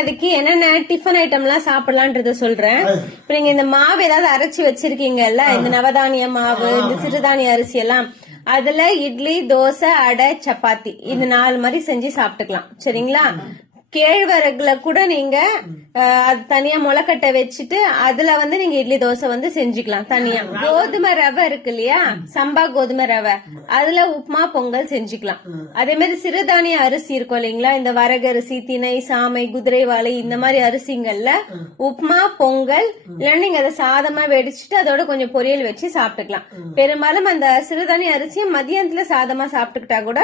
அதுக்கு என்னென்ன tiffin item எல்லாம் சாப்பிடலான்றத சொல்றேன். இப்ப நீங்க இந்த மாவு ஏதாவது அரைச்சி வச்சிருக்கீங்கல்ல, இந்த நவதானிய மாவு, இந்த சிறுதானிய அரிசி எல்லாம், அதுல இட்லி, தோசை, அடை, சப்பாத்தி இந்த 4 மாதிரி செஞ்சு சாப்பிட்டுக்கலாம். சரிங்களா? கேழ்வரகுல கூட நீங்க அது தனியா முளைக்கட்டை வச்சுட்டு அதுல நீங்க இட்லி தோசை செஞ்சுக்கலாம் தனியா. கோதுமை ரவை இருக்கு இல்லையா, சம்பா கோதுமை ரவை, அதுல உப்புமா பொங்கல் செஞ்சுக்கலாம். அதே மாதிரி சிறுதானிய அரிசி இருக்கும் இல்லைங்களா, இந்த வரகரிசி, திணை, சாமை, குதிரைவாளி இந்த மாதிரி அரிசிங்கள்ல உப்புமா பொங்கல், இல்லைன்னா நீங்க அதை சாதமா வெடிச்சுட்டு அதோட கொஞ்சம் பொரியல் வச்சு சாப்பிட்டுக்கலாம். பெரும்பாலும் அந்த சிறுதானிய அரிசியை மதியானத்துல சாதமா சாப்பிட்டுக்கிட்டா கூட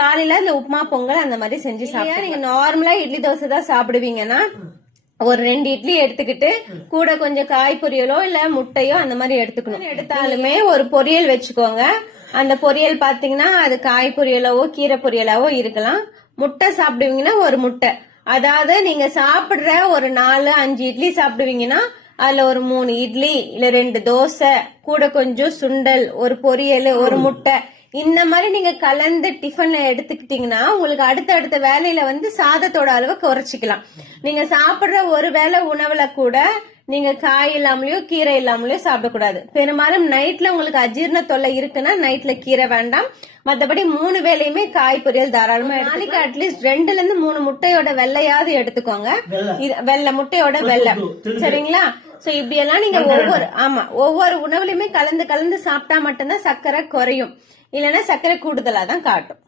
காலையில அந்த உப்புமா பொங்கல் அந்த மாதிரி செஞ்சு சாப்பிட்டா. நீங்க நார்மலா இட்லி தோசை தான் சாப்பிடுவீங்கன்னா ஒரு 2 இட்லி எடுத்துக்கிட்டு கூட கொஞ்சம் காய் பொரியலோ இல்ல முட்டையோ அந்த மாதிரி எடுத்துக்கணும். எடுத்தாலுமே ஒரு பொரியல் வச்சுக்கோங்க. அந்த பொரியல் பாத்தீங்கன்னா அது காய் பொரியலாவோ கீரை பொரியலாவோ இருக்கலாம். முட்டை சாப்பிடுவீங்கன்னா ஒரு முட்டை, அதாவது நீங்க சாப்பிடுற ஒரு 4-5 இட்லி சாப்பிடுவீங்கன்னா அதுல ஒரு 3 இட்லி இல்ல 2 தோசை, கூட கொஞ்சம் சுண்டல், ஒரு பொரியல், ஒரு முட்டை, இந்த மாதிரி நீங்க கலந்து டிஃபன்ல எடுத்துக்கிட்டீங்கன்னா உங்களுக்கு அடுத்த வேலையில சாதத்தோட அளவை குறைச்சிக்கலாம். நீங்க சாப்பிடுற ஒரு வேளை உணவுல கூட நீங்க காய் இல்லாமலயோ கீரை இல்லாமலயோ சாப்பிடக்கூடாது. பெரும்பாலும் நைட்ல உங்களுக்கு அஜீரண தொல்லை இருக்குன்னா நைட்ல கீரை வேண்டாம். மத்தபடி 3 வேளையுமே காய் பொரியல் தாராளமா. நாளைக்கு அட்லீஸ்ட் 2ல இருந்து 3 முட்டையோட வெள்ளையாவது எடுத்துக்கோங்க. வெள்ளை முட்டையோட வெள்ளை. சரிங்களா? சோ இப்படி எல்லாம் நீங்க ஒவ்வொரு உணவுலயுமே கலந்து சாப்பிட்டா மட்டும்தான் சர்க்கரை குறையும், இல்லன்னா சர்க்கரை கூடுதலா தான் காட்டும்.